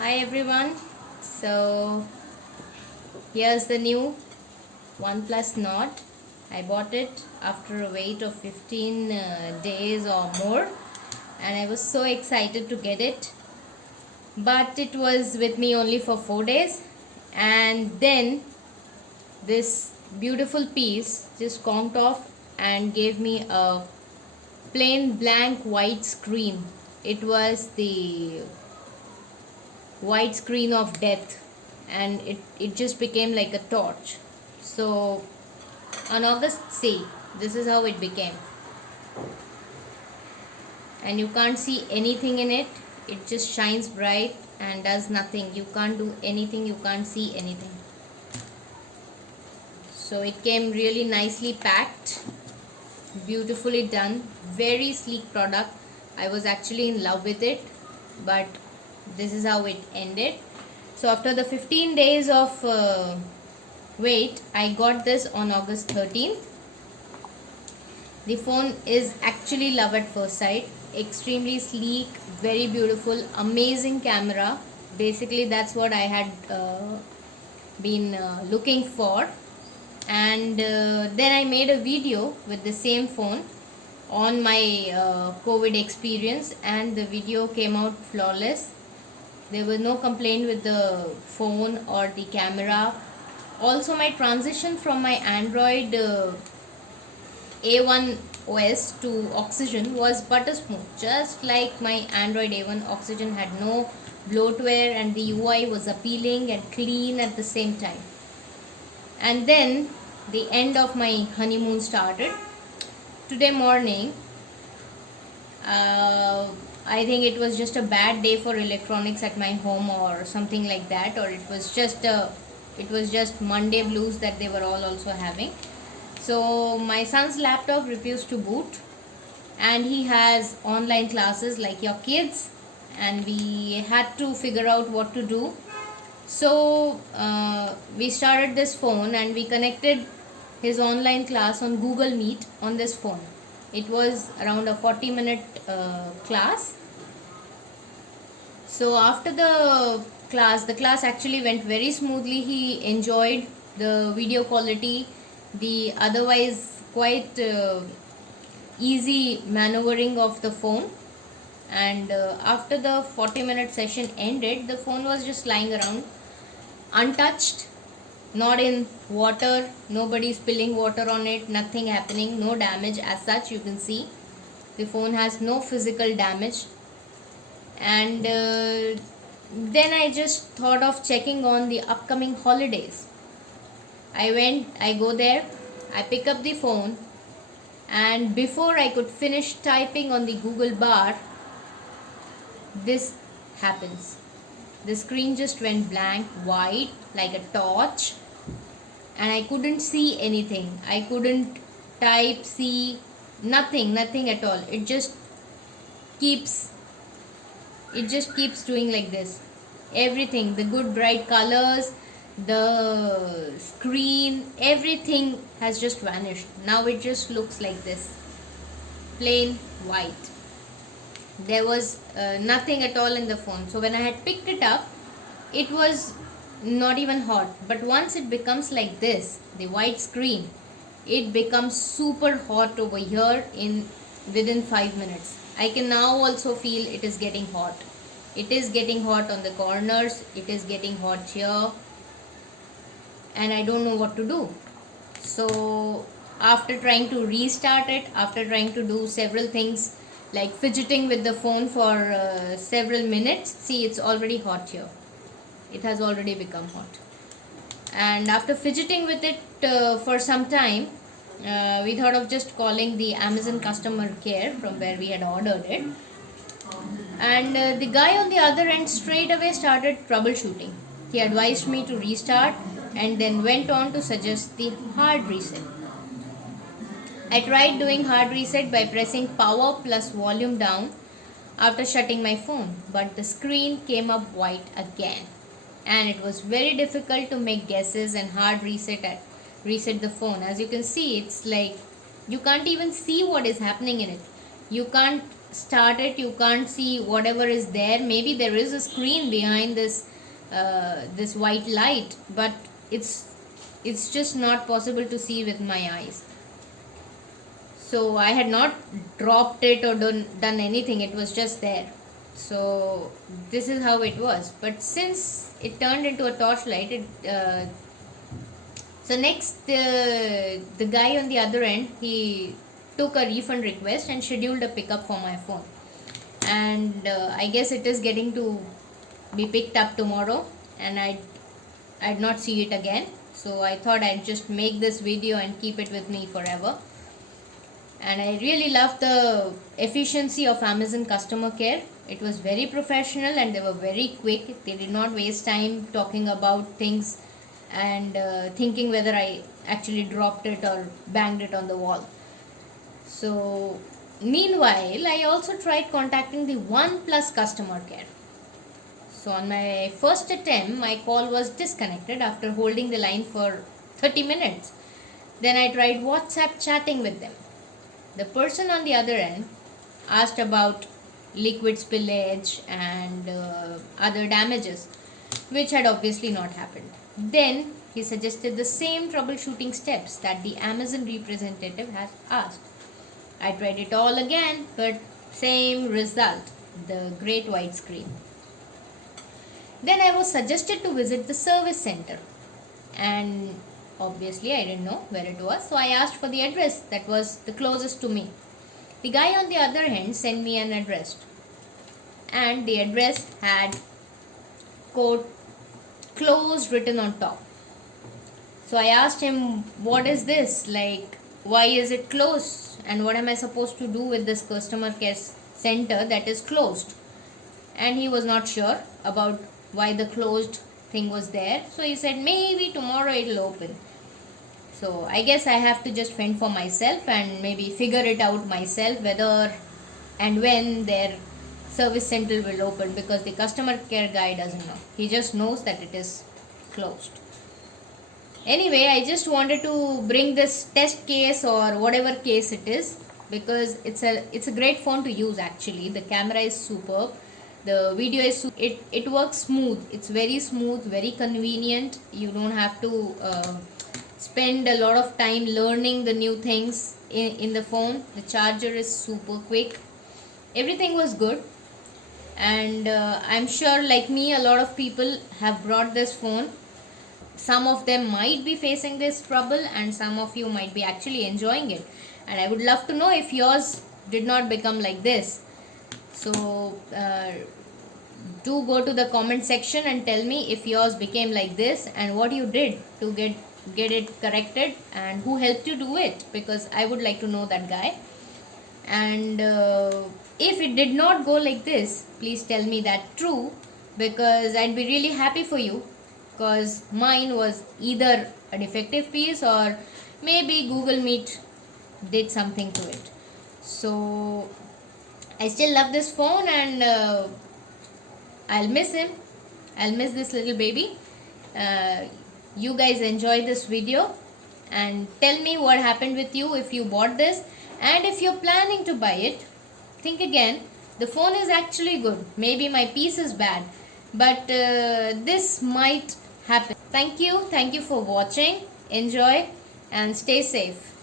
Hi everyone. So here's the new OnePlus Nord. I bought it after a wait of 15 days or more, and I was so excited to get it. But it was with me only for 4 days, and then this beautiful piece just conked off and gave me a plain blank white screen. It was the white screen of death, and it just became like a torch. So on August, see, this is how it became, and you can't see anything in it. It just shines bright and does nothing. You can't do anything, you can't see anything. So it came really nicely packed, beautifully done, very sleek product. I was actually in love with it, but this is how it ended. So after the 15 days of wait, I got this on August 13th. The phone is actually love at first sight. Extremely sleek, very beautiful, amazing camera. Basically that's what I had been looking for. And then I made a video with the same phone on my COVID experience, and the video came out flawless. There was no complaint with the phone or the camera. Also, my transition from my Android A1 OS to Oxygen was butter smooth. Just like my Android A1, Oxygen had no bloatware, and the UI was appealing and clean at the same time. And then the end of my honeymoon started. Today morning, I think it was just a bad day for electronics at my home or something like that, or it was just Monday blues that they were all also having. So my son's laptop refused to boot, and he has online classes like your kids, and we had to figure out what to do. So we started this phone and we connected his online class on Google Meet on this phone. It was around a 40-minute class. So after the class actually went very smoothly. He enjoyed the video quality, the otherwise quite easy maneuvering of the phone. And after the 40-minute session ended, the phone was just lying around untouched, not in water, nobody spilling water on it, nothing happening, no damage as such. You can see the phone has no physical damage. And then I just thought of checking on the upcoming holidays. I go there, I pick up the phone, and before I could finish typing on the Google bar, this happens. The screen just went blank white like a torch, and I couldn't see anything. I couldn't type, see nothing at all. Keeps it just keeps doing like this. Everything, the good bright colors, the screen, everything has just vanished. Now it just looks like this, plain white. There was nothing at all in the phone. So when I had picked it up, it was not even hot. But once it becomes like this, the white screen, it becomes super hot over here in within 5 minutes. I can now also feel it is getting hot. It is getting hot on the corners, it is getting hot here, and I don't know what to do. So after trying to restart it, after trying to do several things like fidgeting with the phone for several minutes, see, it's already hot here. It has already become hot. And after fidgeting with it for some time, we thought of just calling the Amazon customer care from where we had ordered it. And the guy on the other end straight away started troubleshooting. He advised me to restart and then went on to suggest the hard reset. I tried doing hard reset by pressing power plus volume down after shutting my phone, but the screen came up white again, and it was very difficult to make guesses and hard reset the phone. As you can see, it's like you can't even see what is happening in it. You can't start it, you can't see whatever is there. Maybe there is a screen behind this white light, but it's just not possible to see with my eyes. So I had not dropped it or done anything, it was just there. So this is how it was. But since it turned into a torchlight, so next, the guy on the other end, he took a refund request and scheduled a pickup for my phone. And I guess it is getting to be picked up tomorrow, and I'd not see it again. So I thought I'd just make this video and keep it with me forever. And I really love the efficiency of Amazon customer care. It was very professional and they were very quick. They did not waste time talking about things and thinking whether I actually dropped it or banged it on the wall. So meanwhile, I also tried contacting the OnePlus customer care. So on my first attempt, my call was disconnected after holding the line for 30 minutes. Then I tried WhatsApp chatting with them. The person on the other end asked about liquid spillage and other damages, which had obviously not happened. Then he suggested the same troubleshooting steps that the Amazon representative has asked. I tried it all again, but same result, the great white screen. Then I was suggested to visit the service center, and obviously I didn't know where it was, so I asked for the address that was the closest to me. The guy on the other hand sent me an address, and the address had quote closed written on top. So I asked him, what is this, like why is it closed, and what am I supposed to do with this customer care center that is closed? And he was not sure about why the closed thing was there, so he said maybe tomorrow it'll open. So I guess I have to just fend for myself and maybe figure it out myself whether and when their service center will open, because the customer care guy doesn't know. He just knows that it is closed. Anyway, I just wanted to bring this test case or whatever case it is, because it's a great phone to use actually. The camera is superb. The video is it works smooth. It's very smooth, very convenient. You don't have to spend a lot of time learning the new things in the phone. The charger is super quick. Everything was good, and I'm sure like me a lot of people have brought this phone. Some of them might be facing this trouble and some of you might be actually enjoying it, and I would love to know if yours did not become like this. So do go to the comment section and tell me if yours became like this and what you did to get it corrected and who helped you do it, because I would like to know that guy. And if it did not go like this, please tell me that true, because I'd be really happy for you, because mine was either a defective piece or maybe Google Meet did something to it. So I still love this phone, and I'll miss him. I'll miss this little baby. You guys enjoy this video and tell me what happened with you if you bought this, and if you're planning to buy it, think again. The phone is actually good. Maybe my piece is bad, but this might happen. Thank you for watching. Enjoy and stay safe.